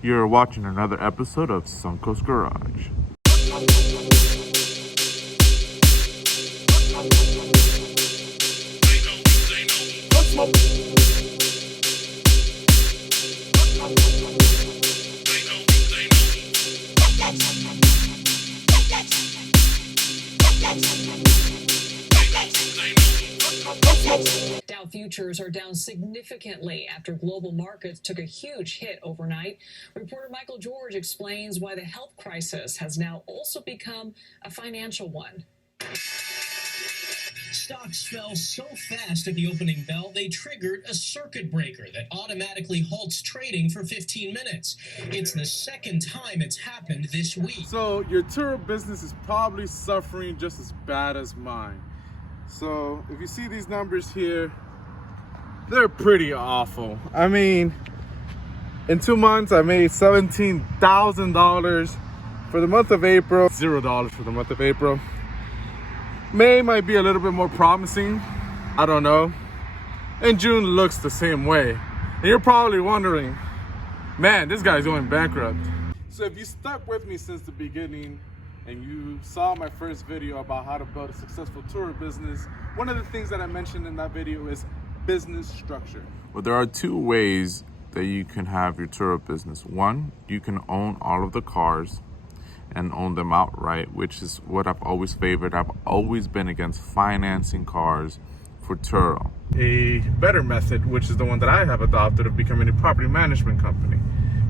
You're watching another episode of Suncoast Garage. Dow futures are down significantly after global markets took a huge hit overnight. Reporter Michael George explains why the health crisis has now also become a financial one. Stocks fell so fast at the opening bell, they triggered a circuit breaker that automatically halts trading for 15 minutes. It's the second time it's happened this week. So your Turo business is probably suffering just as bad as mine. So if you see these numbers here, they're pretty awful. I mean, in 2 months, I made $17,000 for the month of April, $0 for the month of April. May might be a little bit more promising, I don't know. And June looks the same way. And you're probably wondering, man, this guy's going bankrupt. So if you stuck with me since the beginning and you saw my first video about how to build a successful tour business, one of the things that I mentioned in that video is business structure. Well, there are two ways that you can have your Turo business. One, you can own all of the cars and own them outright, which is what I've always favored. I've always been against financing cars for Turo. A better method, which is the one that I have adopted, of becoming a property management company.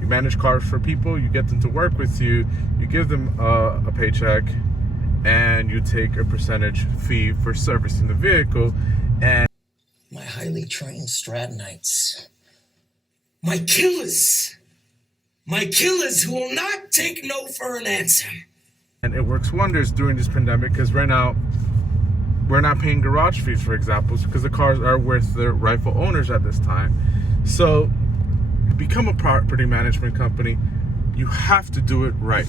You manage cars for people, you get them to work with you, you give them a paycheck, and you take a percentage fee for servicing the vehicle. And My highly trained Stratonites. My killers who will not take no for an answer. And it works wonders during this pandemic, because right now we're not paying garage fees, for example, because the cars are with their rightful owners at this time. So become a property management company, you have to do it right.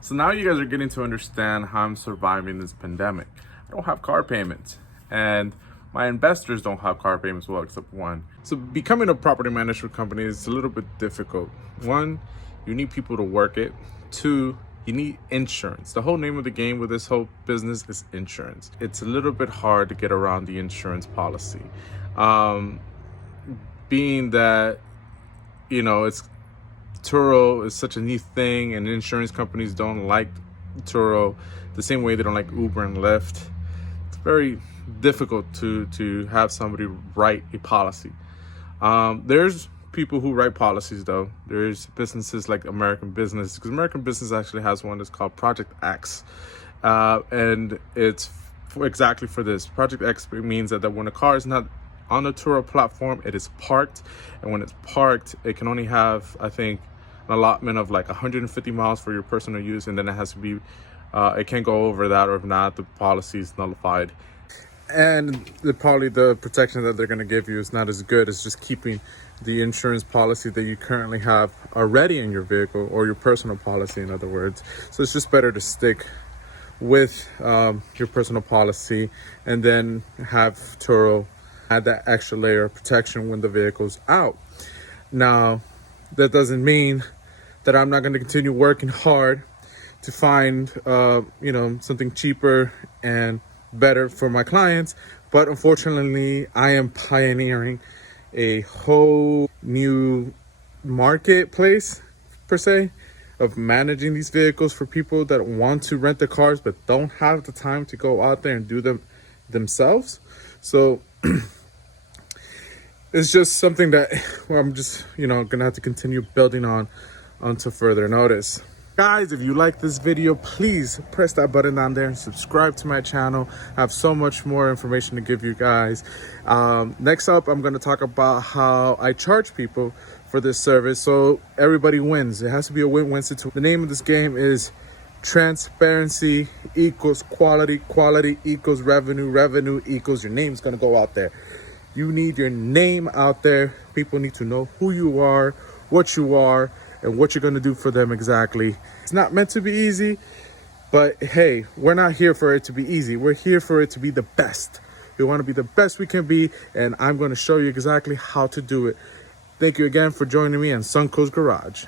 So now you guys are getting to understand how I'm surviving this pandemic. I don't have car payments, and my investors don't have car payments, well, except one. So becoming a property management company is a little bit difficult. One, you need people to work it. Two, you need insurance. The whole name of the game with this whole business is insurance. It's a little bit hard to get around the insurance policy. Being that, you know, Turo is such a neat thing, and insurance companies don't like Turo the same way they don't like Uber and Lyft. It's very difficult to have somebody write a policy. There's people who write policies, though. There's businesses like American Business, because American Business actually has one that's called Project X, and it's exactly for this. Project X means that when a car is not on the Turo platform, it is parked, and when it's parked, it can only have, I think, an allotment of like 150 miles for your personal use, and then it has to be, it can't go over that, or if not, the policy is nullified. And probably the protection that they're going to give you is not as good as just keeping the insurance policy that you currently have already in your vehicle, or your personal policy, in other words. So it's just better to stick with your personal policy, and then have Turo add that extra layer of protection when the vehicle's out. Now, that doesn't mean that I'm not going to continue working hard to find something cheaper and better for my clients, but unfortunately I am pioneering a whole new marketplace, per se, of managing these vehicles for people that want to rent the cars but don't have the time to go out there and do them themselves. So it's just something that I'm just gonna have to continue building on until further notice. Guys, if you like this video, please press that button down there and subscribe to my channel. I have so much more information to give you guys. Next up, I'm going to talk about how I charge people for this service, so everybody wins. It has to be a win-win situation. The name of this game is transparency equals quality, quality equals revenue, revenue equals your name's going to go out there. You need your name out there. People need to know who you are, what you are, and what you're going to do for them exactly. It's not meant to be easy, but hey, we're not here for it to be easy. We're here for it to be the best. We want to be the best we can be, and I'm going to show you exactly how to do it. Thank you again for joining me in Suncoast Garage.